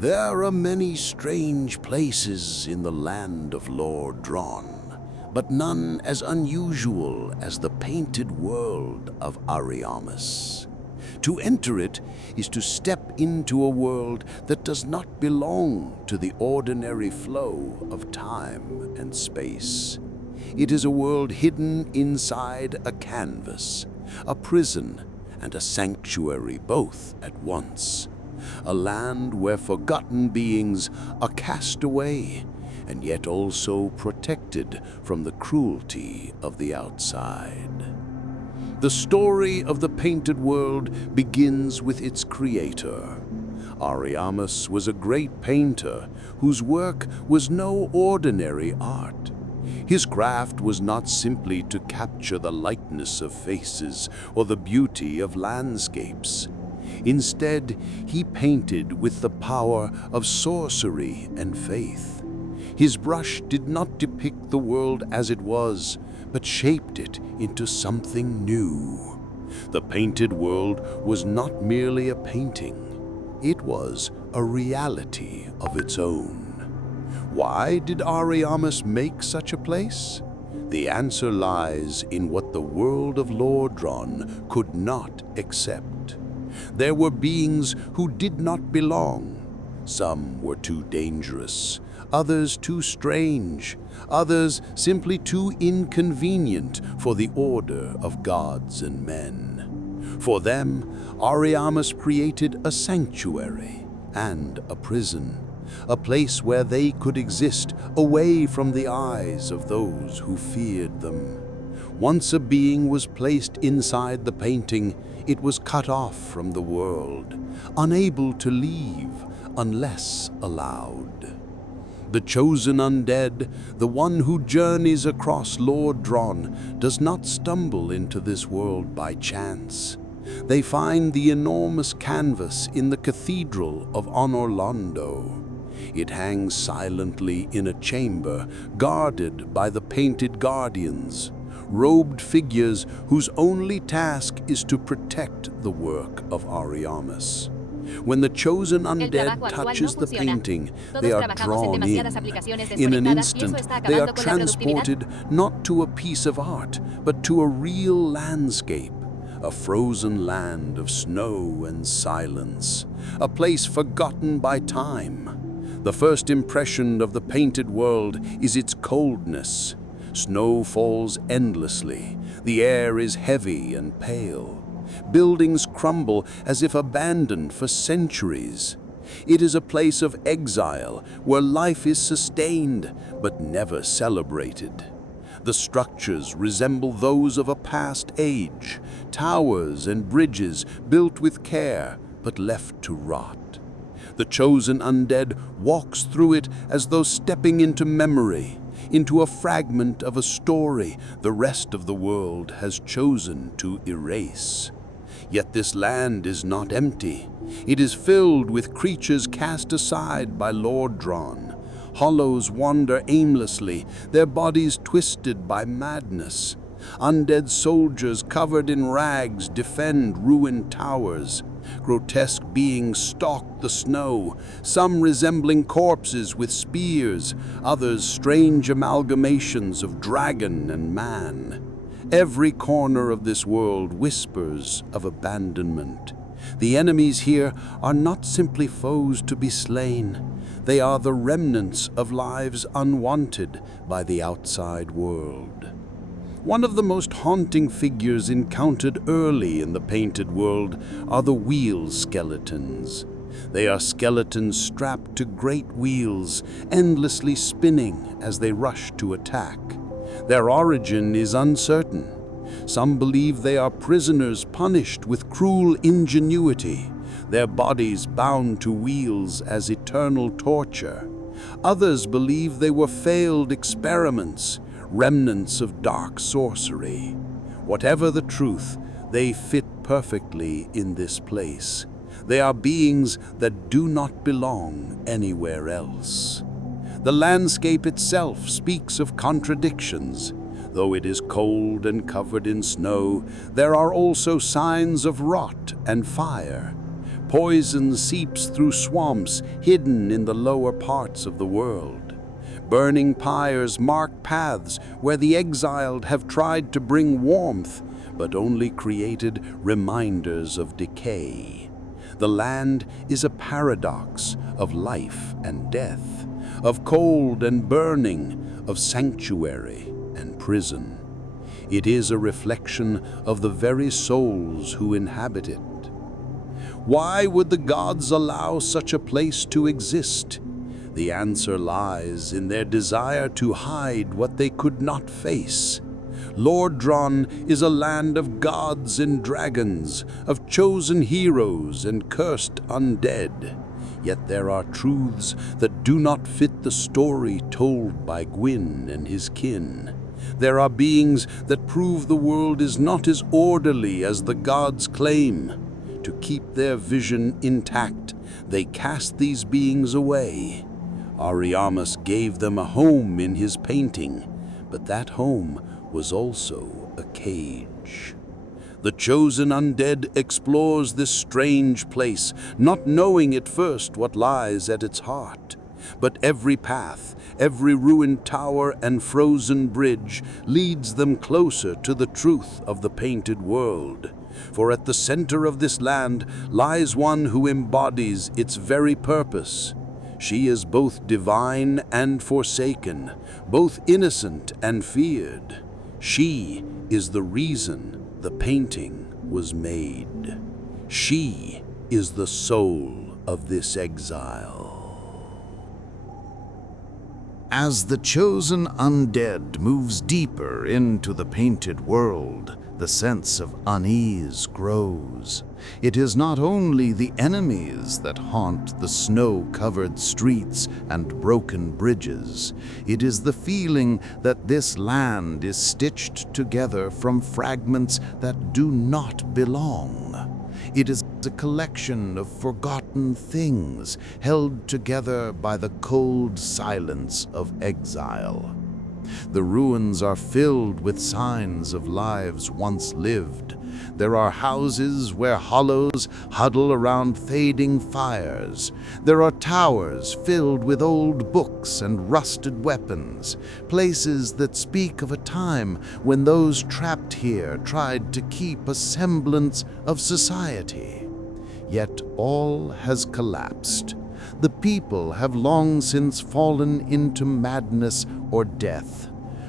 There are many strange places in the land of Lord Drawn, but none as unusual as the Painted World of Ariamis. To enter it is to step into a world that does not belong to the ordinary flow of time and space. It is a world hidden inside a canvas, a prison and a sanctuary both at once. A land where forgotten beings are cast away and yet also protected from the cruelty of the outside. The story of the Painted World begins with its creator. Ariamis was a great painter whose work was no ordinary art. His craft was not simply to capture the likeness of faces or the beauty of landscapes. Instead, he painted with the power of sorcery and faith. His brush did not depict the world as it was, but shaped it into something new. The painted world was not merely a painting. It was a reality of its own. Why did Ariamis make such a place? The answer lies in what the world of Lord Drawn could not accept. There were beings who did not belong. Some were too dangerous, others too strange, others simply too inconvenient for the order of gods and men. For them, Ariamis created a sanctuary and a prison, a place where they could exist away from the eyes of those who feared them. Once a being was placed inside the painting, it was cut off from the world, unable to leave unless allowed. The chosen undead, the one who journeys across Lord Drawn, does not stumble into this world by chance. They find the enormous canvas in the Cathedral of Orlando. It hangs silently in a chamber guarded by the painted guardians, robed figures whose only task is to protect the work of Ariamis. When the chosen undead touches the painting, they are drawn in. In an instant, they are transported not to a piece of art, but to a real landscape, a frozen land of snow and silence, a place forgotten by time. The first impression of the painted world is its coldness. Snow falls endlessly, the air is heavy and pale. Buildings crumble as if abandoned for centuries. It is a place of exile where life is sustained but never celebrated. The structures resemble those of a past age, towers and bridges built with care but left to rot. The chosen undead walks through it as though stepping into memory, into a fragment of a story the rest of the world has chosen to erase. Yet this land is not empty. It is filled with creatures cast aside by Lord Drawn. Hollows wander aimlessly, their bodies twisted by madness. Undead soldiers covered in rags defend ruined towers. Grotesque beings stalk the snow, some resembling corpses with spears, others strange amalgamations of dragon and man. Every corner of this world whispers of abandonment. The enemies here are not simply foes to be slain. They are the remnants of lives unwanted by the outside world. One of the most haunting figures encountered early in the Painted World are the wheel skeletons. They are skeletons strapped to great wheels, endlessly spinning as they rush to attack. Their origin is uncertain. Some believe they are prisoners punished with cruel ingenuity, their bodies bound to wheels as eternal torture. Others believe they were failed experiments, remnants of dark sorcery. Whatever the truth, they fit perfectly in this place. They are beings that do not belong anywhere else. The landscape itself speaks of contradictions. Though it is cold and covered in snow, there are also signs of rot and fire. Poison seeps through swamps hidden in the lower parts of the world. Burning pyres mark paths where the exiled have tried to bring warmth, but only created reminders of decay. The land is a paradox of life and death, of cold and burning, of sanctuary and prison. It is a reflection of the very souls who inhabit it. Why would the gods allow such a place to exist? The answer lies in their desire to hide what they could not face. Lordran is a land of gods and dragons, of chosen heroes and cursed undead. Yet there are truths that do not fit the story told by Gwyn and his kin. There are beings that prove the world is not as orderly as the gods claim. To keep their vision intact, they cast these beings away. Ariamis gave them a home in his painting, but that home was also a cage. The chosen undead explores this strange place, not knowing at first what lies at its heart. But every path, every ruined tower and frozen bridge leads them closer to the truth of the painted world. For at the center of this land lies one who embodies its very purpose. She is both divine and forsaken, both innocent and feared. She is the reason the painting was made. She is the soul of this exile. As the chosen undead moves deeper into the painted world, the sense of unease grows. It is not only the enemies that haunt the snow-covered streets and broken bridges. It is the feeling that this land is stitched together from fragments that do not belong. It is a collection of forgotten things held together by the cold silence of exile. The ruins are filled with signs of lives once lived. There are houses where hollows huddle around fading fires. There are towers filled with old books and rusted weapons, places that speak of a time when those trapped here tried to keep a semblance of society. Yet all has collapsed. The people have long since fallen into madness or death.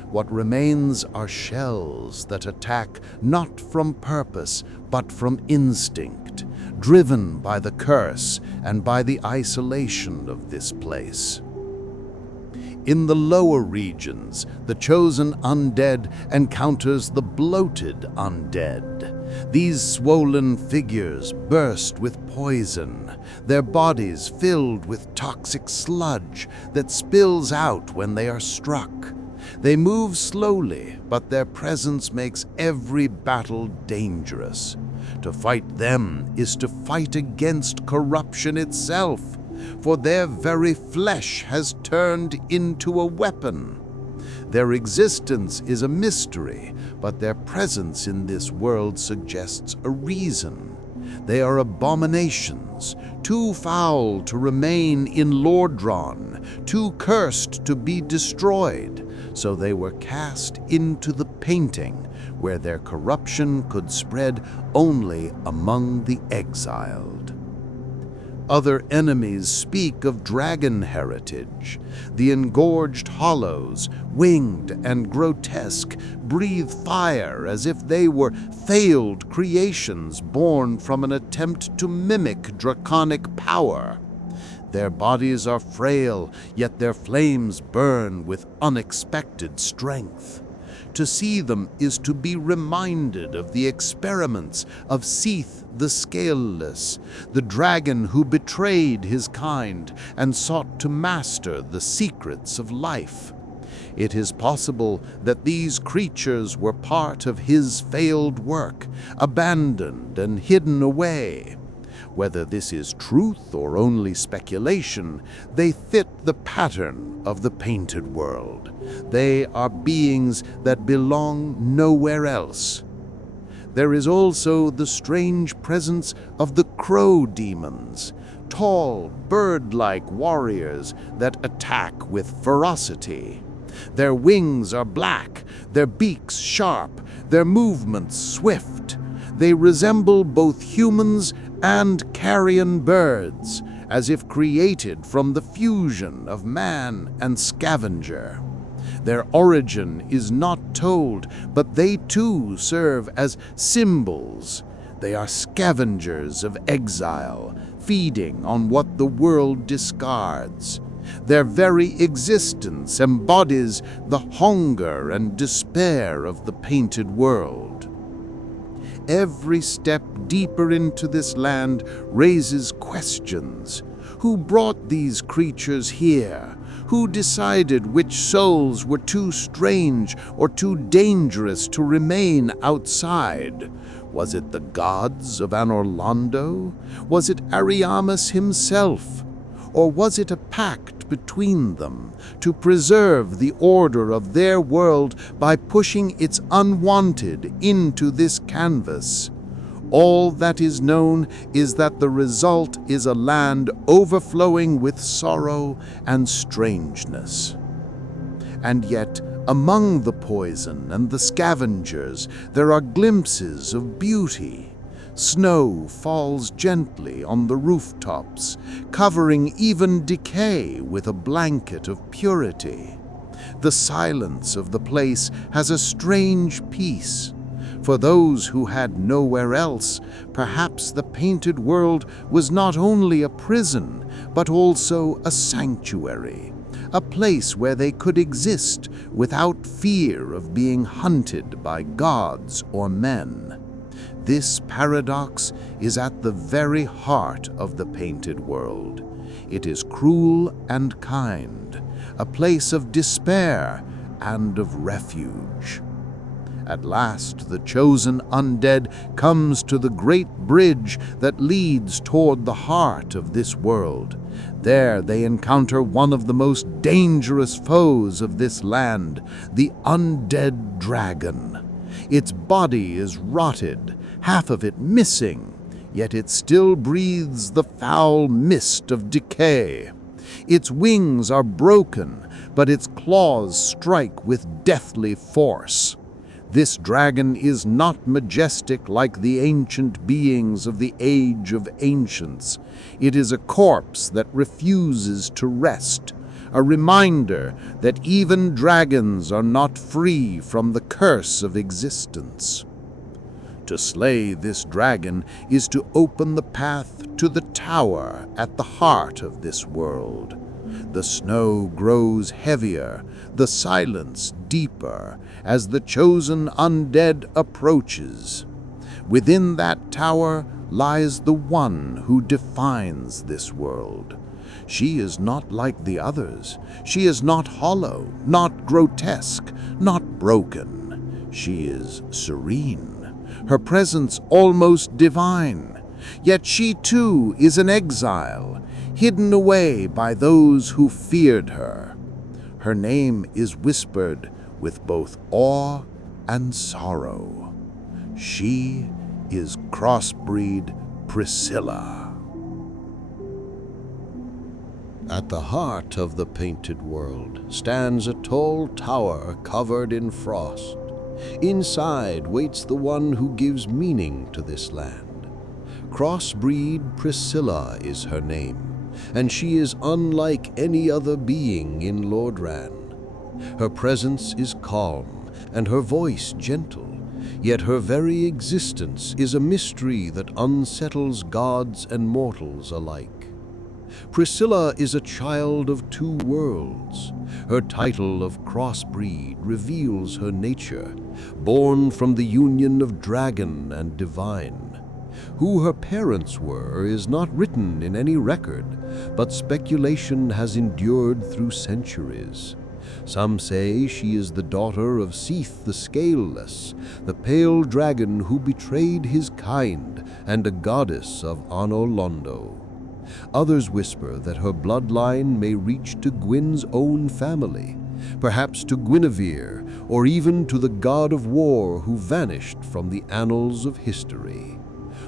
What remains are shells that attack not from purpose, but from instinct, driven by the curse and by the isolation of this place. In the lower regions, the chosen undead encounters the bloated undead. These swollen figures burst with poison, their bodies filled with toxic sludge that spills out when they are struck. They move slowly, but their presence makes every battle dangerous. To fight them is to fight against corruption itself, for their very flesh has turned into a weapon. Their existence is a mystery, but their presence in this world suggests a reason. They are abominations, too foul to remain in Lordran, too cursed to be destroyed. So they were cast into the painting, where their corruption could spread only among the exiled. Other enemies speak of dragon heritage. The engorged hollows, winged and grotesque, breathe fire as if they were failed creations born from an attempt to mimic draconic power. Their bodies are frail, yet their flames burn with unexpected strength. To see them is to be reminded of the experiments of Seath the Scaleless, the dragon who betrayed his kind and sought to master the secrets of life. It is possible that these creatures were part of his failed work, abandoned and hidden away. Whether this is truth or only speculation, they fit the pattern of the painted world. They are beings that belong nowhere else. There is also the strange presence of the crow demons, tall, bird-like warriors that attack with ferocity. Their wings are black, their beaks sharp, their movements swift. They resemble both humans and carrion birds, as if created from the fusion of man and scavenger. Their origin is not told, but they too serve as symbols. They are scavengers of exile, feeding on what the world discards. Their very existence embodies the hunger and despair of the painted world. Every step deeper into this land raises questions. Who brought these creatures here? Who decided which souls were too strange or too dangerous to remain outside? Was it the gods of Anor Londo? Was it Ariamis himself? Or was it a pact between them to preserve the order of their world by pushing its unwanted into this canvas? All that is known is that the result is a land overflowing with sorrow and strangeness. And yet, among the poison and the scavengers, there are glimpses of beauty. Snow falls gently on the rooftops, covering even decay with a blanket of purity. The silence of the place has a strange peace. For those who had nowhere else, perhaps the painted world was not only a prison, but also a sanctuary, a place where they could exist without fear of being hunted by gods or men. This paradox is at the very heart of the painted world. It is cruel and kind, a place of despair and of refuge. At last, the chosen undead comes to the great bridge that leads toward the heart of this world. There they encounter one of the most dangerous foes of this land, the undead dragon. Its body is rotted, half of it missing, yet it still breathes the foul mist of decay. Its wings are broken, but its claws strike with deathly force. This dragon is not majestic like the ancient beings of the Age of Ancients. It is a corpse that refuses to rest, a reminder that even dragons are not free from the curse of existence. To slay this dragon is to open the path to the tower at the heart of this world. The snow grows heavier, the silence deeper, as the chosen undead approaches. Within that tower lies the one who defines this world. She is not like the others. She is not hollow, not grotesque, not broken. She is serene, her presence almost divine. Yet she too is an exile, hidden away by those who feared her. Her name is whispered with both awe and sorrow. She is crossbreed Priscilla. At the heart of the painted world stands a tall tower covered in frost. Inside waits the one who gives meaning to this land. Crossbreed Priscilla is her name, and she is unlike any other being in Lordran. Her presence is calm, and her voice gentle, yet her very existence is a mystery that unsettles gods and mortals alike. Priscilla is a child of two worlds. Her title of crossbreed reveals her nature, born from the union of dragon and divine. Who her parents were is not written in any record, but speculation has endured through centuries. Some say she is the daughter of Seath the Scaleless, the pale dragon who betrayed his kind, and a goddess of Anor Londo. Others whisper that her bloodline may reach to Gwyn's own family, perhaps to Guinevere, or even to the god of war who vanished from the annals of history.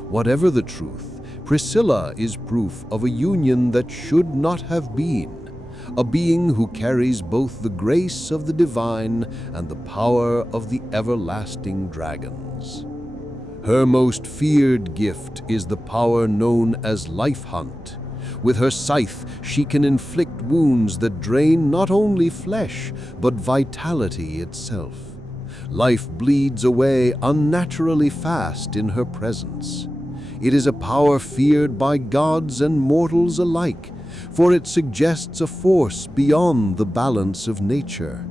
Whatever the truth, Priscilla is proof of a union that should not have been, a being who carries both the grace of the divine and the power of the everlasting dragons. Her most feared gift is the power known as Life Hunt. With her scythe, she can inflict wounds that drain not only flesh, but vitality itself. Life bleeds away unnaturally fast in her presence. It is a power feared by gods and mortals alike, for it suggests a force beyond the balance of nature.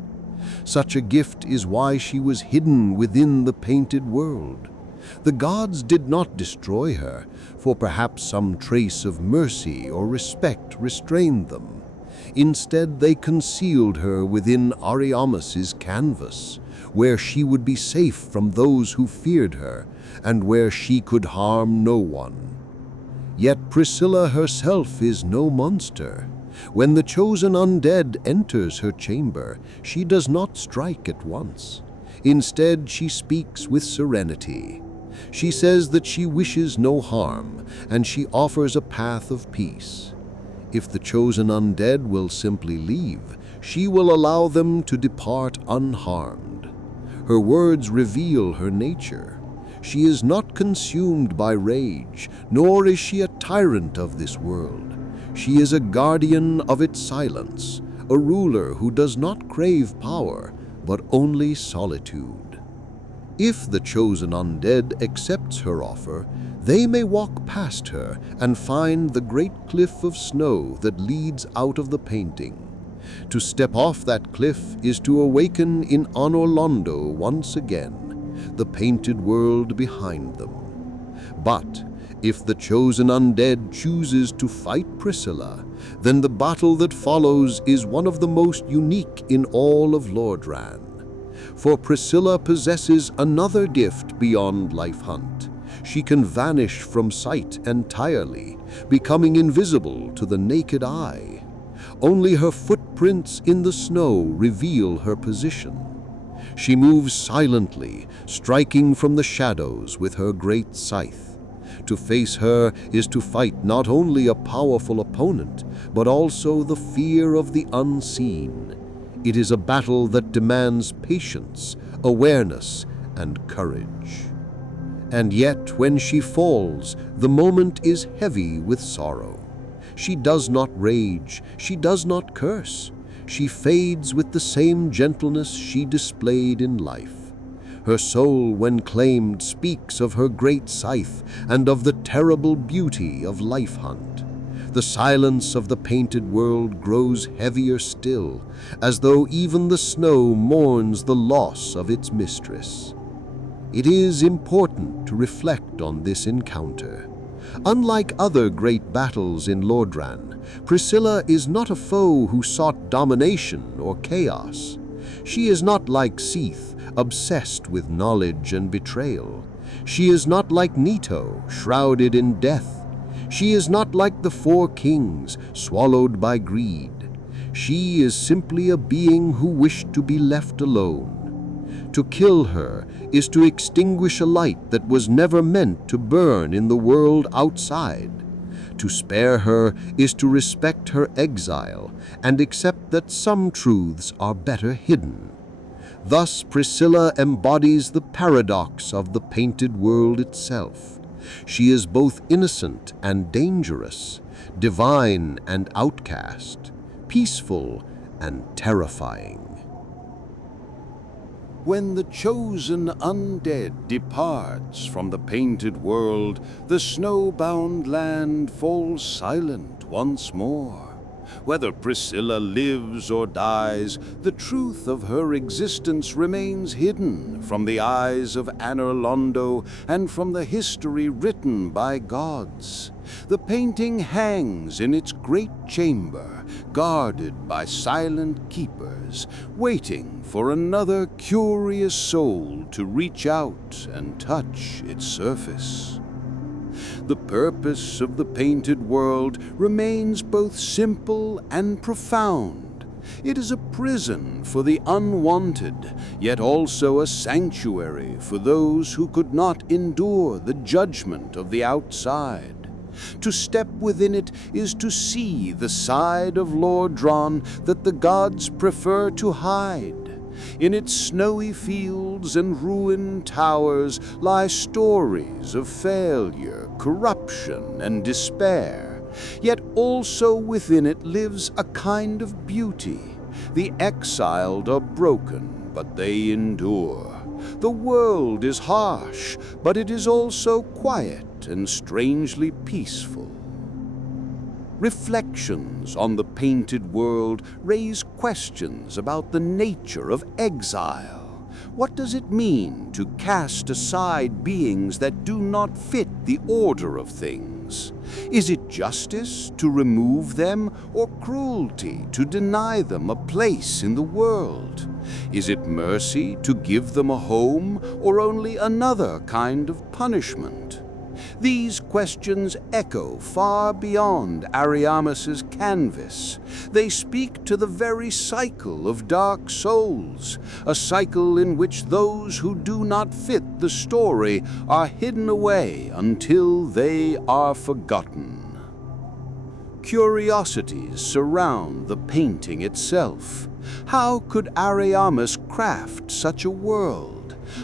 Such a gift is why she was hidden within the painted world. The gods did not destroy her, for perhaps some trace of mercy or respect restrained them. Instead, they concealed her within Ariamis's canvas, where she would be safe from those who feared her, and where she could harm no one. Yet Priscilla herself is no monster. When the chosen undead enters her chamber, she does not strike at once. Instead, she speaks with serenity. She says that she wishes no harm, and she offers a path of peace. If the chosen undead will simply leave, she will allow them to depart unharmed. Her words reveal her nature. She is not consumed by rage, nor is she a tyrant of this world. She is a guardian of its silence, a ruler who does not crave power, but only solitude. If the chosen undead accepts her offer, they may walk past her and find the great cliff of snow that leads out of the painting. To step off that cliff is to awaken in Orlando once again, the painted world behind them. But if the chosen undead chooses to fight Priscilla, then the battle that follows is one of the most unique in all of Lordran. For Priscilla possesses another gift beyond Life Hunt. She can vanish from sight entirely, becoming invisible to the naked eye. Only her footprints in the snow reveal her position. She moves silently, striking from the shadows with her great scythe. To face her is to fight not only a powerful opponent, but also the fear of the unseen. It is a battle that demands patience, awareness, and courage. And yet, when she falls, the moment is heavy with sorrow. She does not rage, she does not curse. She fades with the same gentleness she displayed in life. Her soul, when claimed, speaks of her great scythe and of the terrible beauty of Life Hunt. The silence of the painted world grows heavier still, as though even the snow mourns the loss of its mistress. It is important to reflect on this encounter. Unlike other great battles in Lordran, Priscilla is not a foe who sought domination or chaos. She is not like Seath, obsessed with knowledge and betrayal. She is not like Nito, shrouded in death. She is not like the four kings, swallowed by greed. She is simply a being who wished to be left alone. To kill her is to extinguish a light that was never meant to burn in the world outside. To spare her is to respect her exile and accept that some truths are better hidden. Thus, Priscilla embodies the paradox of the painted world itself. She is both innocent and dangerous, divine and outcast, peaceful and terrifying. When the chosen undead departs from the painted world, the snowbound land falls silent once more. Whether Priscilla lives or dies, the truth of her existence remains hidden from the eyes of Orlando and from the history written by gods. The painting hangs in its great chamber, guarded by silent keepers, waiting for another curious soul to reach out and touch its surface. The purpose of the painted world remains both simple and profound. It is a prison for the unwanted, yet also a sanctuary for those who could not endure the judgment of the outside. To step within it is to see the side of Lordran that the gods prefer to hide. In its snowy fields and ruined towers lie stories of failure, corruption, and despair. Yet also within it lives a kind of beauty. The exiled are broken, but they endure. The world is harsh, but it is also quiet and strangely peaceful. Reflections on the painted world raise questions about the nature of exile. What does it mean to cast aside beings that do not fit the order of things? Is it justice to remove them, or cruelty to deny them a place in the world? Is it mercy to give them a home, or only another kind of punishment? These questions echo far beyond Ariamis's canvas. They speak to the very cycle of dark souls, a cycle in which those who do not fit the story are hidden away until they are forgotten. Curiosities surround the painting itself. How could Ariamis craft such a world?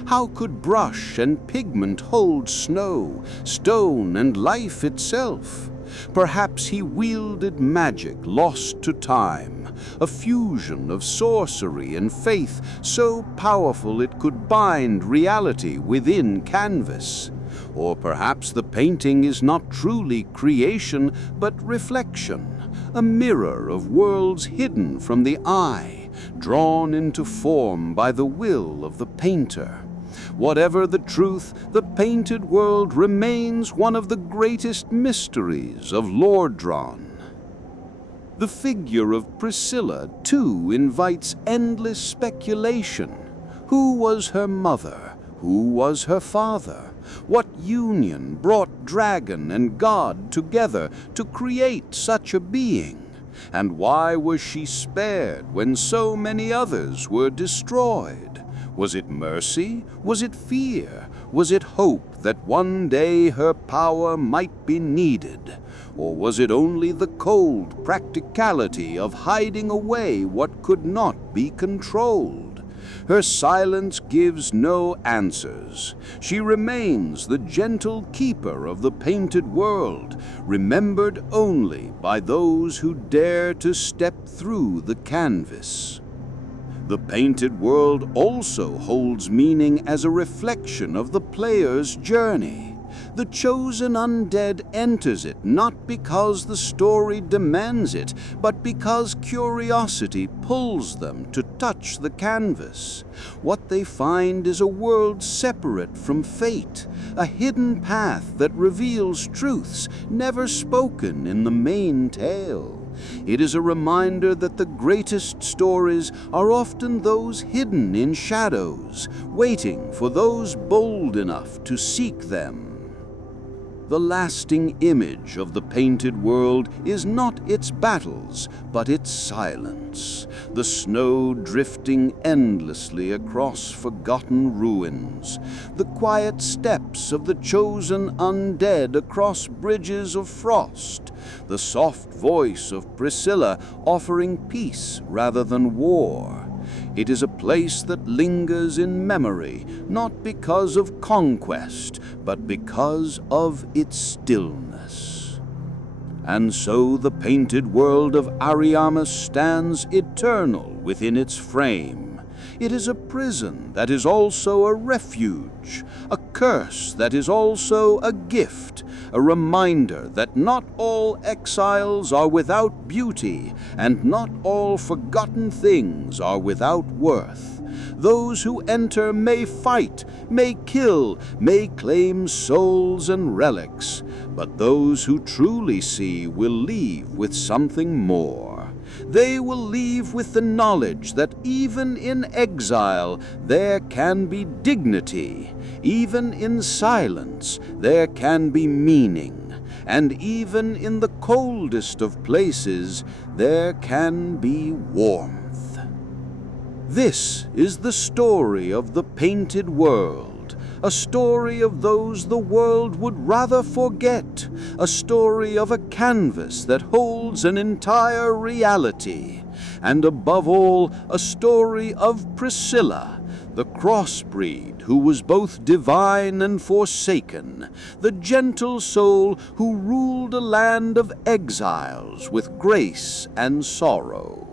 How could brush and pigment hold snow, stone, and life itself? Perhaps he wielded magic lost to time, a fusion of sorcery and faith so powerful it could bind reality within canvas. Or perhaps the painting is not truly creation, but reflection, a mirror of worlds hidden from the eye, drawn into form by the will of the painter. Whatever the truth, the painted world remains one of the greatest mysteries of Lordran. The figure of Priscilla, too, invites endless speculation. Who was her mother? Who was her father? What union brought dragon and god together to create such a being? And why was she spared when so many others were destroyed? Was it mercy? Was it fear? Was it hope that one day her power might be needed? Or was it only the cold practicality of hiding away what could not be controlled? Her silence gives no answers. She remains the gentle keeper of the painted world, remembered only by those who dare to step through the canvas. The painted world also holds meaning as a reflection of the player's journey. The chosen undead enters it not because the story demands it, but because curiosity pulls them to touch the canvas. What they find is a world separate from fate, a hidden path that reveals truths never spoken in the main tale. It is a reminder that the greatest stories are often those hidden in shadows, waiting for those bold enough to seek them. The lasting image of the painted world is not its battles, but its silence. The snow drifting endlessly across forgotten ruins. The quiet steps of the chosen undead across bridges of frost. The soft voice of Priscilla offering peace rather than war. It is a place that lingers in memory, not because of conquest, but because of its stillness. And so the painted world of Ariamis stands eternal within its frame. It is a prison that is also a refuge, a curse that is also a gift, a reminder that not all exiles are without beauty, and not all forgotten things are without worth. Those who enter may fight, may kill, may claim souls and relics, but those who truly see will leave with something more. They will leave with the knowledge that even in exile there can be dignity, Even in silence there can be meaning, and even in the coldest of places there can be warmth. This is the story of the painted world, a story of those the world would rather forget, a story of a canvas that holds an entire reality, and above all, a story of Priscilla, the crossbreed who was both divine and forsaken, the gentle soul who ruled a land of exiles with grace and sorrow.